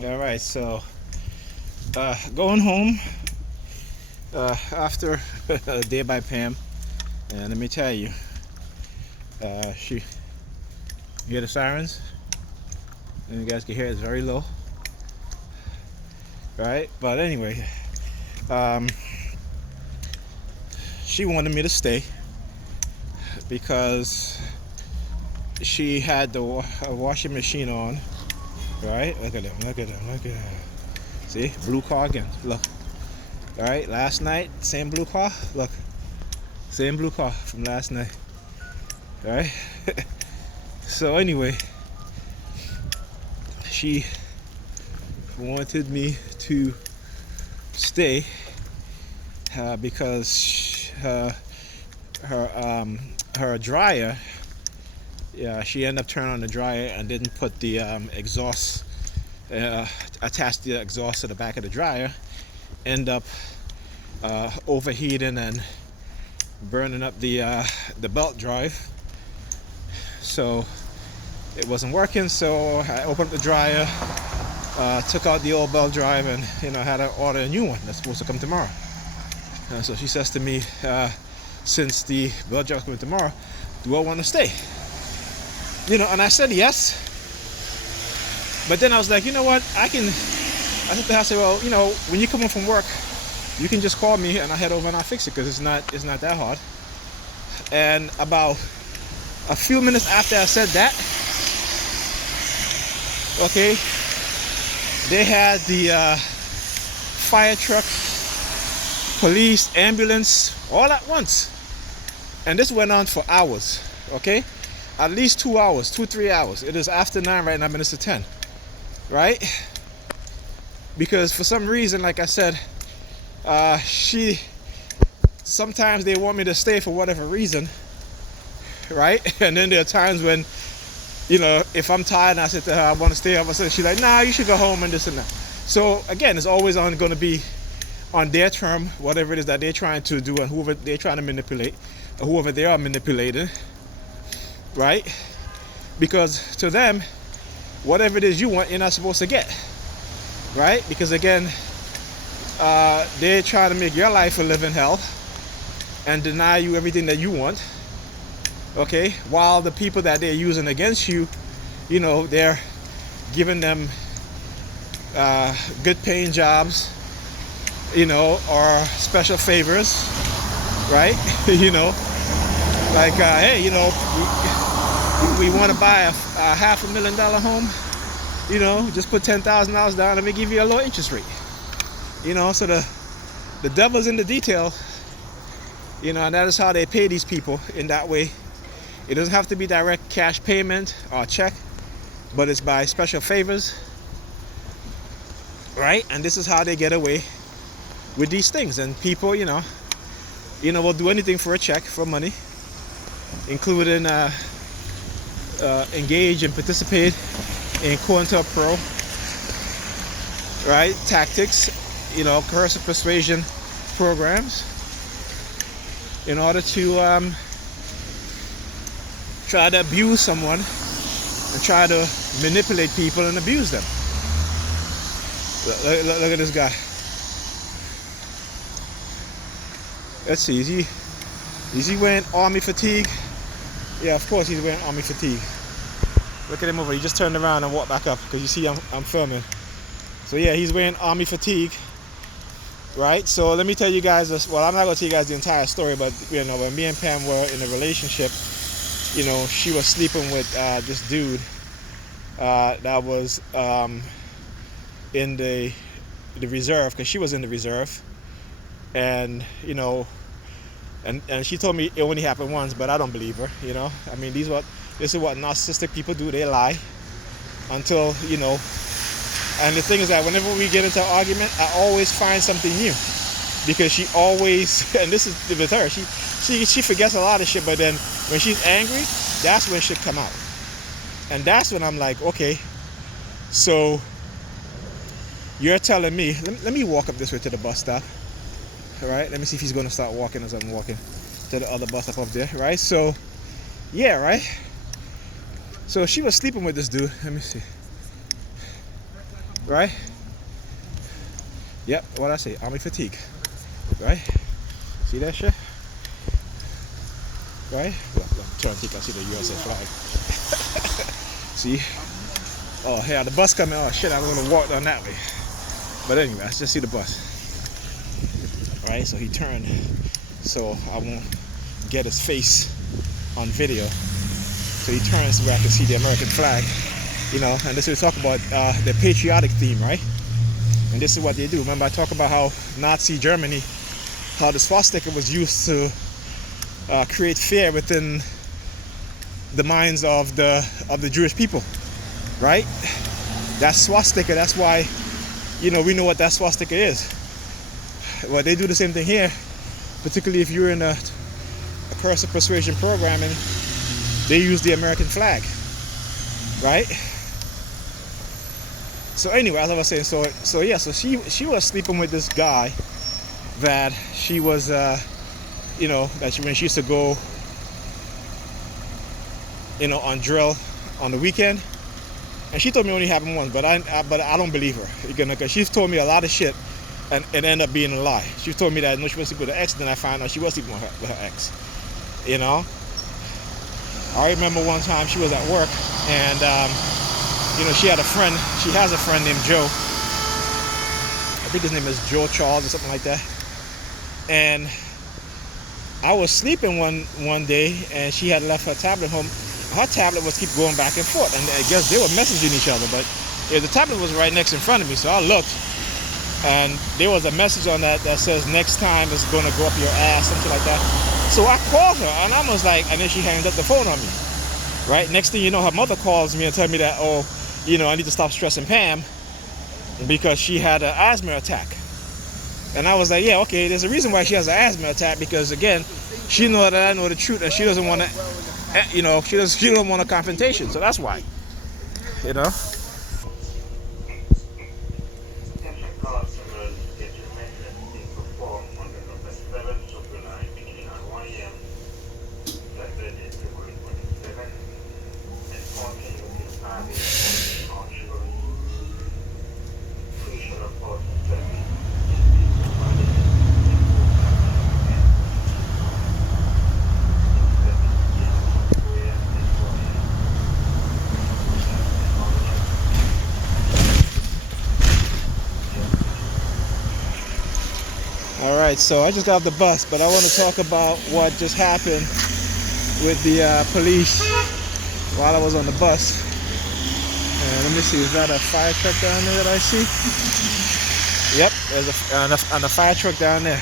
All right, so going home after a day by Pam, and let me tell you, you hear the sirens, and you guys can hear it's very low, right? But anyway, she wanted me to stay because she had the washing machine on, right? Look at them, look at them, look at them. See, blue car again. Look. All right, last night, same blue car. Look, same blue car from last night. All right. So anyway, she wanted me to stay because her dryer. Yeah, she ended up turning on the dryer and didn't put the exhaust. Attach the exhaust to the back of the dryer, end up overheating and burning up the belt drive. So it wasn't working. So I opened up the dryer, took out the old belt drive, and had to order a new one that's supposed to come tomorrow. So she says to me, since the belt drive is coming tomorrow, do I want to stay? And I said yes. But then I was like, you know what? I said to her, I said, well, when you come home from work, you can just call me and I head over and I fix it because it's not that hard. And about a few minutes after I said that, okay, they had the fire truck, police, ambulance, all at once. And this went on for hours, okay? At least 2 hours, 3 hours. It is after 9 right now, minutes to 10. Right? Because for some reason, like I said, sometimes they want me to stay for whatever reason, right? And then there are times when, if I'm tired and I said to her I want to stay, all of a sudden she's like, nah, you should go home and this and that. So again, it's always going to be on their term, whatever it is that they're trying to do and whoever they're trying to manipulate, or whoever they are manipulating, right? Because to them, whatever it is you want, you're not supposed to get, right? Because again, they're trying to make your life a living hell and deny you everything that you want, okay? While the people that they're using against you, they're giving them good paying jobs, or special favors, right? Like, hey, we want to buy a $500,000 home, just put $10,000 down, let me give you a low interest rate. So the devil's in the detail, and that is how they pay these people in that way. It doesn't have to be direct cash payment or check, but it's by special favors, right? And this is how they get away with these things. And people, will do anything for a check, for money, including engage and participate in COINTELPRO, right? Tactics, coercive persuasion programs, in order to try to abuse someone and try to manipulate people and abuse them. Look at this guy. Let's see, is he wearing army fatigue? Yeah, of course he's wearing army fatigue. Look at him over. He just turned around and walked back up because you see I'm filming. So yeah, he's wearing army fatigue, right? So let me tell you guys this. Well, I'm not gonna tell you guys the entire story, but when me and Pam were in a relationship, she was sleeping with this dude that was in the reserve, because she was in the reserve, and and she told me it only happened once, but I don't believe her. I mean, this is what narcissistic people do. They lie until and the thing is that whenever we get into an argument, I always find something new, because she always, and this is with her, she forgets a lot of shit, but then when she's angry, that's when shit come out. And that's when I'm like, okay, so you're telling me, let me walk up this way to the bus stop. All right, let me see if he's going to start walking as I'm walking to the other bus stop up there, right? So, yeah, right? So she was sleeping with this dude. Let me see. right? Yep, what I say, army fatigue, right? See that shit? Right? Well, I'm trying to think I see the USA flag. See? Oh, here, the bus coming. Oh, shit, I'm going to walk down that way. But anyway, I just see the bus. Right? So he turned so I won't get his face on video. So he turns where I can see the American flag. You know, and this is talk about the patriotic theme, right? And this is what they do. Remember, I talk about how Nazi Germany, how the swastika was used to create fear within the minds of the Jewish people, right? That swastika. That's why, you know, we know what that swastika is. Well, they do the same thing here, particularly if you're in a Coercive Persuasion Program and they use the American flag, right? So anyway, as I was saying, so yeah, so she was sleeping with this guy that she was, you know, when she used to go, you know, on drill on the weekend, and she told me it only happened once, but I don't believe her, because she's told me a lot of shit, and it ended up being a lie. She told me that no, she was sleeping with her ex, then I found out she was sleeping with her ex. You know, I remember one time she was at work, and you know, she had a friend. She has a friend named Joe. I think his name is Joe Charles or something like that. And I was sleeping one day, and she had left her tablet home. Her tablet was keep going back and forth, and I guess they were messaging each other. But yeah, the tablet was right next in front of me, so I looked, and there was a message on that says next time it's gonna go up your ass, something like that. So I called her, and I was like, and then she hanged up the phone on me. Right? Next thing you know, her mother calls me and tells me that, oh, you know, I need to stop stressing Pam because she had an asthma attack. And I was like, yeah, okay, there's a reason why she has an asthma attack, because again, she knows that I know the truth, and she doesn't want to, you know, she doesn't want a confrontation. So that's why, you know. Alright, so I just got off the bus, but I want to talk about what just happened with the police while I was on the bus. And let me see, is that a fire truck down there that I see? Yep, there's a fire truck down there.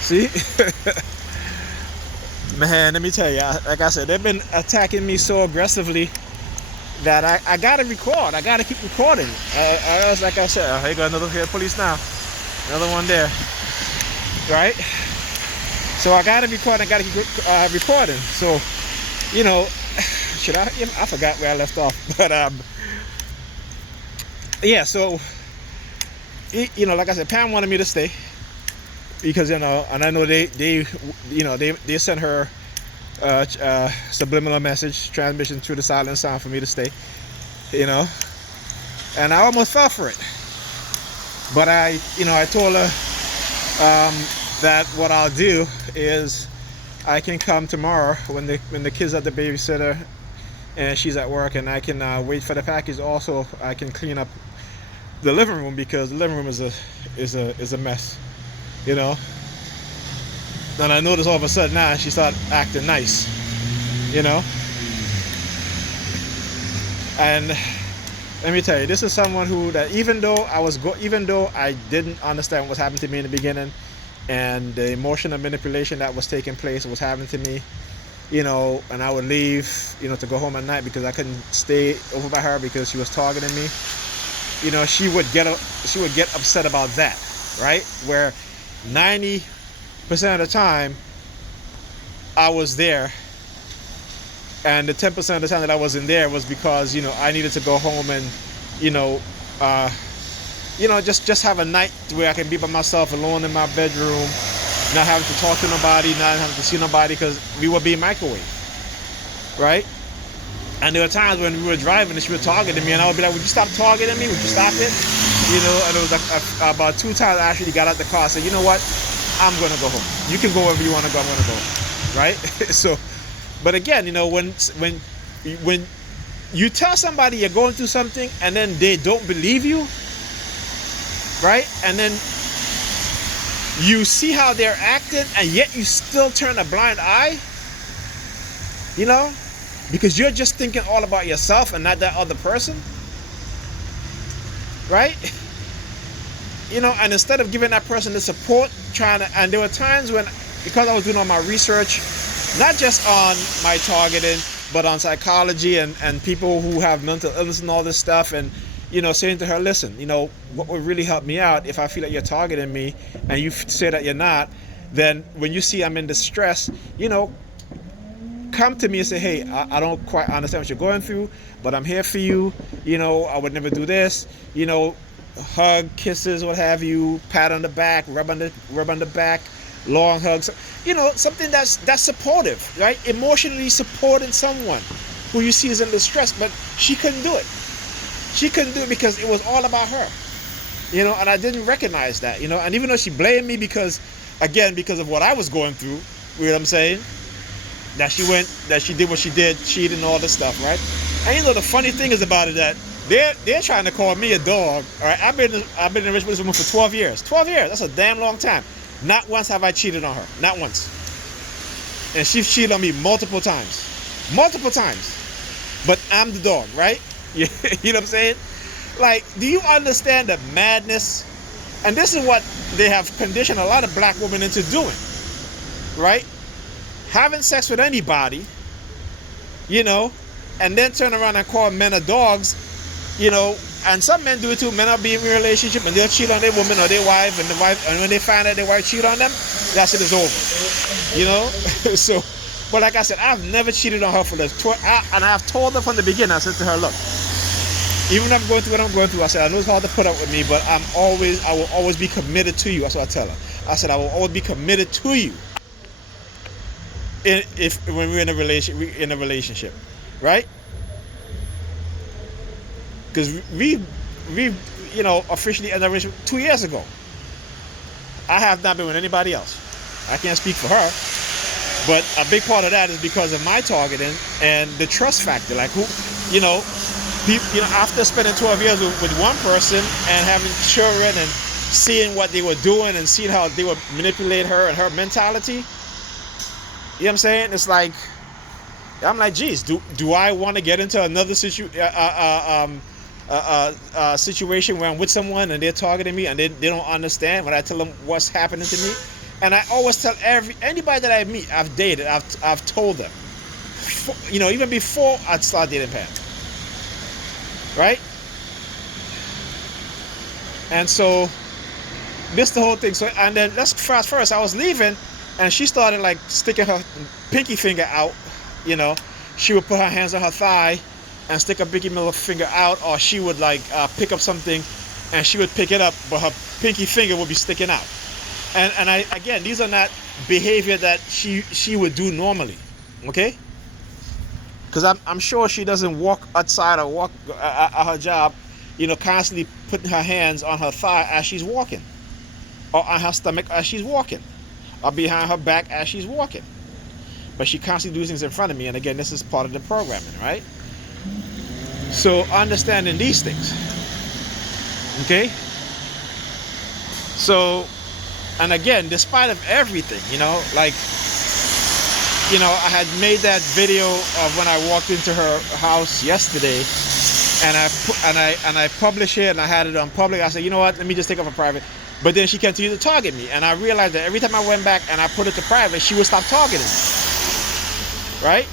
See? Man, let me tell you, like I said, they've been attacking me so aggressively that I gotta record. I gotta keep recording. Like I said, here got another here, police now. Another one there. Right? So I gotta record, I gotta keep recording. So, you know, I forgot where I left off. But yeah, so you know, like I said, Pam wanted me to stay because, you know, and I know they sent her subliminal message transmission through the silent sound for me to stay, you know, and I almost fell for it. But I told her that what I'll do is I can come tomorrow when the kids at the babysitter and she's at work, and I can wait for the package. Also, I can clean up the living room because the living room is a mess, you know. And I noticed all of a sudden now she started acting nice, you know. And let me tell you, this is someone who, that even though I didn't understand what was happening to me in the beginning, and the emotional manipulation that was taking place was happening to me, you know, and I would leave, you know, to go home at night because I couldn't stay over by her because she was targeting me. You know, she would get upset about that, right? Where 90% of the time I was there, and the 10% of the time that I wasn't there was because, you know, I needed to go home and, you know, just have a night where I can be by myself alone in my bedroom, not having to talk to nobody, not having to see nobody, because we were being microwaved, right? And there were times when we were driving and she was targeting me, and I would be like, would you stop targeting me? Would you stop it? You know, and it was like about 2 times I actually got out the car and said, you know what, I'm gonna go home. You can go wherever you want to go. I'm gonna go home. Right? So, but again, you know, when you tell somebody you're going through something and then they don't believe you, right? And then you see how they're acting and yet you still turn a blind eye, you know, because you're just thinking all about yourself and not that other person, right? You know, and instead of giving that person the support, and there were times when, because I was doing all my research, not just on my targeting, but on psychology and people who have mental illness and all this stuff, and, you know, saying to her, listen, you know, what would really help me out if I feel like you're targeting me and you say that you're not, then when you see I'm in distress, you know, come to me and say, hey, I don't quite understand what you're going through, but I'm here for you. You know, I would never do this. You know, hug, kisses, what have you, pat on the back, rub on the back, long hugs. You know, something that's supportive, right? Emotionally supporting someone who you see is in distress, but she couldn't do it. She couldn't do it because it was all about her. You know, and I didn't recognize that, you know, and even though she blamed me because of what I was going through, you know what I'm saying? That she did what she did, cheating and all this stuff, right? And you know, the funny thing is about it that they're trying to call me a dog. All right, I've been in a relationship with this woman for 12 years. 12 years, that's a damn long time. Not once have I cheated on her. Not once. And she's cheated on me multiple times. Multiple times. But I'm the dog, right? You know what I'm saying? Like, do you understand the madness? And this is what they have conditioned a lot of black women into doing, right? Having sex with anybody, you know, and then turn around and call men a dogs, you know, and some men do it too. Men are being in a relationship and they'll cheat on their woman or their wife, and when they find out their wife cheat on them, that shit is over, you know. So, but like I said, I've never cheated on her for this, and I've told her from the beginning. I said to her, look, even if I'm going through what I'm going through, I said, I know it's hard to put up with me, but I will always be committed to you. That's what I tell her. I said, I will always be committed to you. When we're in a relationship, right? Because we you know, officially ended a relationship 2 years ago. I have not been with anybody else. I can't speak for her, but a big part of that is because of my targeting and the trust factor. Like, who, you know, people, you know, after spending 12 years with one person and having children and seeing what they were doing and seeing how they would manipulate her and her mentality. You know what I'm saying? It's like, I'm like, geez, do I want to get into another situation where I'm with someone and they're targeting me and they don't understand when I tell them what's happening to me? And I always tell anybody that I meet, I've dated, I've told them, you know, even before I start dating Pam, right? And so this the whole thing. So, and then let's fast forward. I was leaving. And she started like sticking her pinky finger out, you know. She would put her hands on her thigh and stick her pinky middle finger out, or she would like pick up something and she would pick it up, but her pinky finger would be sticking out. And I, again, these are not behavior that she would do normally, okay? Because I'm sure she doesn't walk outside or walk at her job, you know, constantly putting her hands on her thigh as she's walking, or on her stomach as she's walking, or behind her back as she's walking. But she constantly does things in front of me, and again, this is part of the programming, right? So understanding these things, okay? So, and again, despite of everything, you know, like, you know, I had made that video of when I walked into her house yesterday, and I published it, and I had it on public. I said, you know what, let me just take off a private. But then she continued to target me, and I realized that every time I went back and I put it to private, she would stop targeting me, right?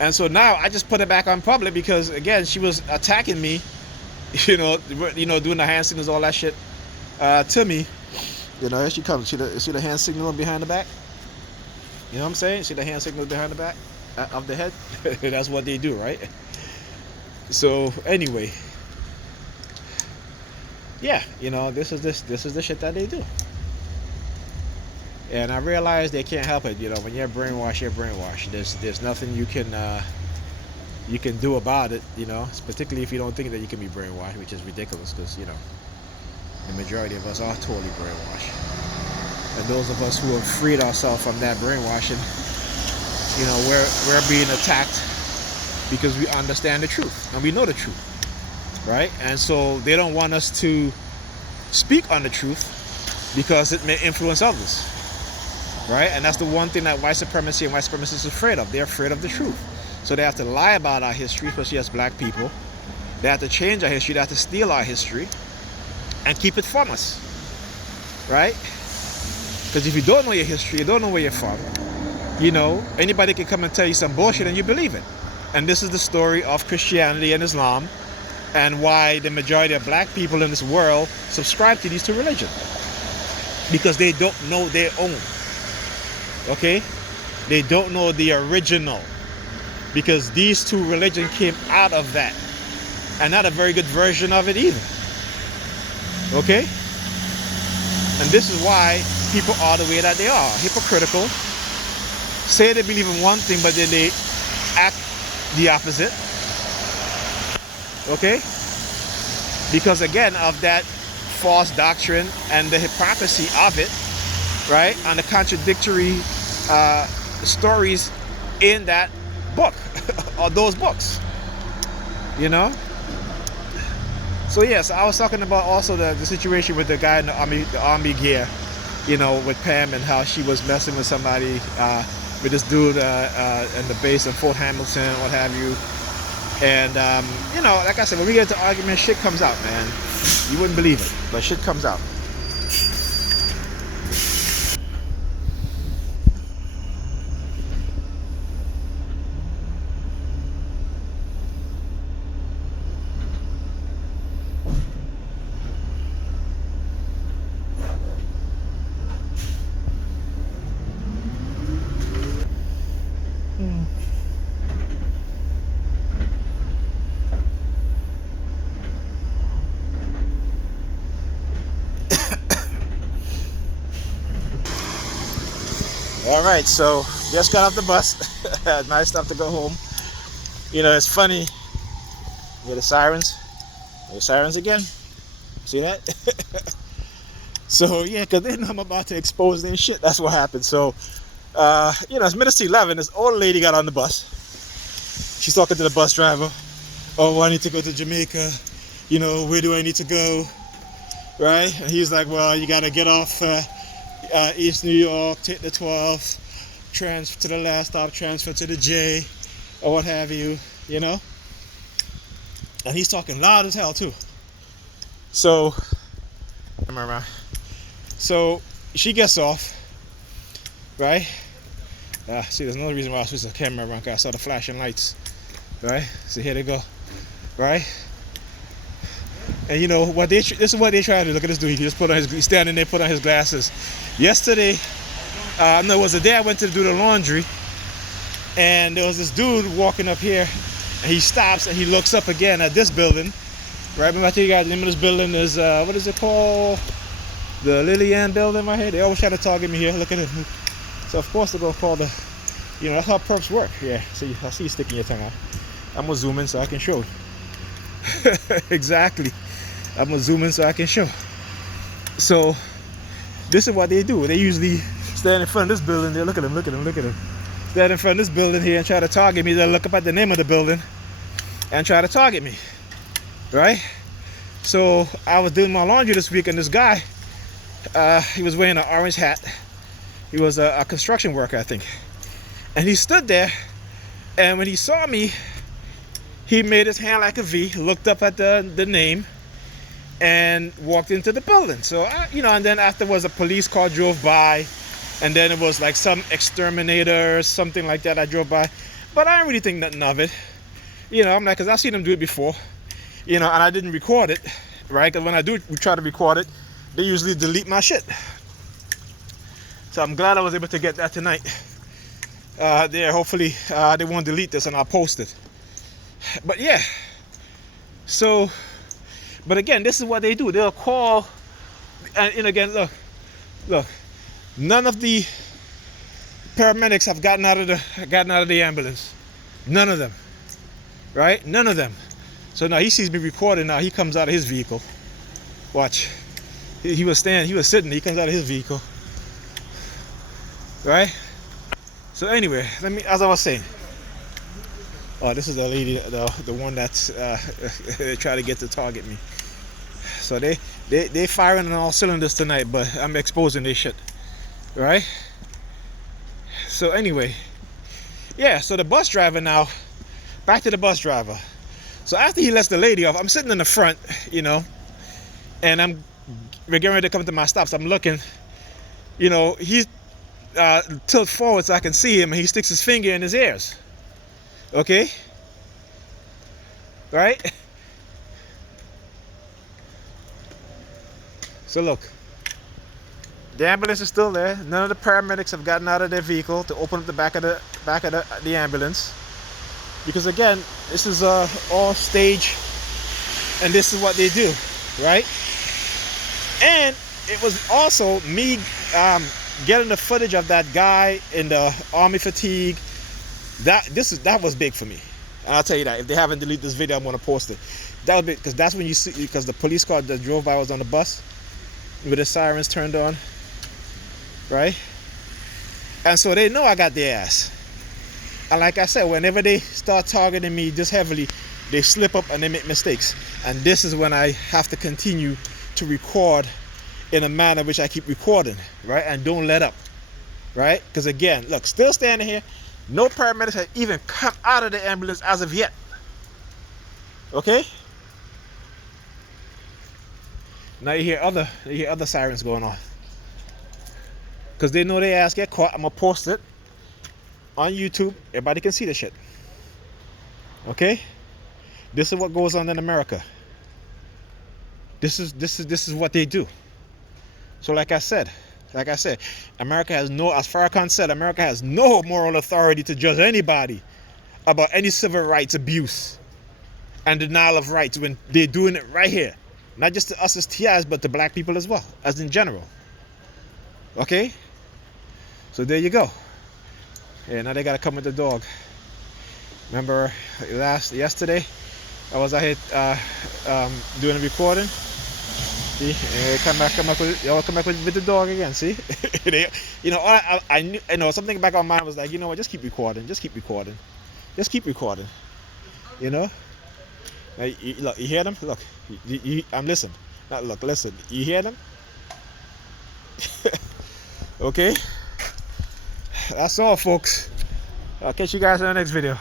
And so now I just put it back on public because, again, she was attacking me, you know, doing the hand signals, all that shit to me. You know, here she comes. See the hand signal behind the back? You know what I'm saying? See the hand signal behind the back of the head? That's what they do, right? So anyway, yeah, you know, this is the shit that they do. And I realize they can't help it. You know, when you're brainwashed, you're brainwashed. There's nothing you can you can do about it, you know, particularly if you don't think that you can be brainwashed, which is ridiculous because, you know, the majority of us are totally brainwashed. And those of us who have freed ourselves from that brainwashing, you know, we're being attacked because we understand the truth and we know the truth, right? And so they don't want us to speak on the truth because it may influence others, right? And that's the one thing that white supremacy and white supremacists are afraid of. They're afraid of the truth. So they have to lie about our history, especially as black people. They have to change our history. They have to steal our history and keep it from us, right? Because if you don't know your history, you don't know where you're from, you know, anybody can come and tell you some bullshit and you believe it. And this is the story of Christianity and Islam and why the majority of black people in this world subscribe to these two religions. Because they don't know their own, okay? They don't know the original. Because these two religions came out of that. And not a very good version of it either. Okay? And this is why people are the way that they are. Hypocritical. Say they believe in one thing, but then they act the opposite. Okay? Because again, of that false doctrine and the hypocrisy of it, right? And the contradictory stories in that book or those books, you know. So yes, I was talking about also the situation with the guy in the army gear, you know, with Pam, and how she was messing with somebody, with this dude in the base in Fort Hamilton, what have you. And you know, like I said, when we get into argument, shit comes out, man. You wouldn't believe it, but shit comes out. All right, so just got off the bus. Nice stuff to go home. You know, it's funny. You hear the sirens? The sirens again. See that? So yeah, because then I'm about to expose their shit. That's what happened. So, you know, it's minutes to 11. This old lady got on the bus. She's talking to the bus driver. Oh, I need to go to Jamaica. You know, where do I need to go? Right? And he's like, well, you got to get off East New York, take the 12, transfer to the last stop, transfer to the J, or what have you, you know? And he's talking loud as hell too. So, she gets off, right? See, there's no reason why I switched the camera around, because I saw the flashing lights, right? So here they go, right? And you know what this is what they try to do. Look at this dude. He just put on he's standing there, put on his glasses. Yesterday, no, it was the day I went to do the laundry, and there was this dude walking up here, and he stops and he looks up again at this building. Right? Remember I tell you guys the name of this building is what is it called? The Lillian building right here. They always try to target me here. Look at it. So of course they're gonna call the, you know, that's how perps work. Yeah. See, I see you sticking your tongue out. I'm gonna zoom in so I can show you. Exactly. I'm gonna zoom in so I can show. So this is what they do. They usually stand in front of this building. They look at him, look at him, look at him. Stand in front of this building here and try to target me. They'll look up at the name of the building and try to target me. Right? So I was doing my laundry this week, and this guy, he was wearing an orange hat. He was a construction worker, I think. And he stood there, and when he saw me, he made his hand like a V, looked up at the name, and walked into the building. So, you know, and then afterwards a police car drove by, and then it was like some exterminator or something like that I drove by. But I didn't really think nothing of it. You know, I'm like, because I've seen them do it before, you know, and I didn't record it, right? Because when I do try to record it, they usually delete my shit. So I'm glad I was able to get that tonight. There, hopefully they won't delete this and I'll post it. But yeah, so, but again, this is what they do. They'll call, and again, look, none of the paramedics have gotten out of the ambulance. None of them. right? None of them. So now he sees me recording. Now he comes out of his vehicle. Watch. He was sitting. He comes out of his vehicle, right? So anyway, as I was saying. Oh, this is the lady, the one that's trying to get to target me. So they firing on all cylinders tonight, but I'm exposing their shit, right? So anyway, yeah. So the bus driver now, back to the bus driver. So after he lets the lady off, I'm sitting in the front, you know, and we're getting ready to come to my stops. I'm looking, you know, he's tilt forward so I can see him, and he sticks his finger in his ears. Okay, right? So look, the ambulance is still there. None of the paramedics have gotten out of their vehicle to open up the back of the ambulance, because again, this is all stage, and this is what they do, right? And it was also me getting the footage of that guy in the army fatigue. That was big for me. And I'll tell you that if they haven't deleted this video, I'm gonna post it. That was big, because that's when you see, because the police car that drove by was on the bus with the sirens turned on, right? And so they know I got their ass. And like I said, whenever they start targeting me this heavily, they slip up and they make mistakes. And this is when I have to continue to record in a manner which I keep recording, right? And don't let up, right? Because again, look, still standing here. No paramedics have even come out of the ambulance as of yet. Okay? Now you hear other sirens going on. Because they know their ass get caught. I'm gonna post it on YouTube. Everybody can see the shit. Okay? This is what goes on in America. This is what they do. So like I said, America has no, as Farrakhan said, America has no moral authority to judge anybody about any civil rights abuse and denial of rights when they're doing it right here. Not just to us as TIs, but to black people as well, as in general. Okay? So there you go. Yeah, now they gotta come with the dog. Remember yesterday, I was out here doing a recording. See, come back with the dog again. See, you know, I knew, you know, something back on my mind was like, you know what, just keep recording. You know, now, look, you hear them? Look, I'm listening. Not look, listen. You hear them? Okay, that's all, folks. I'll catch you guys in the next video.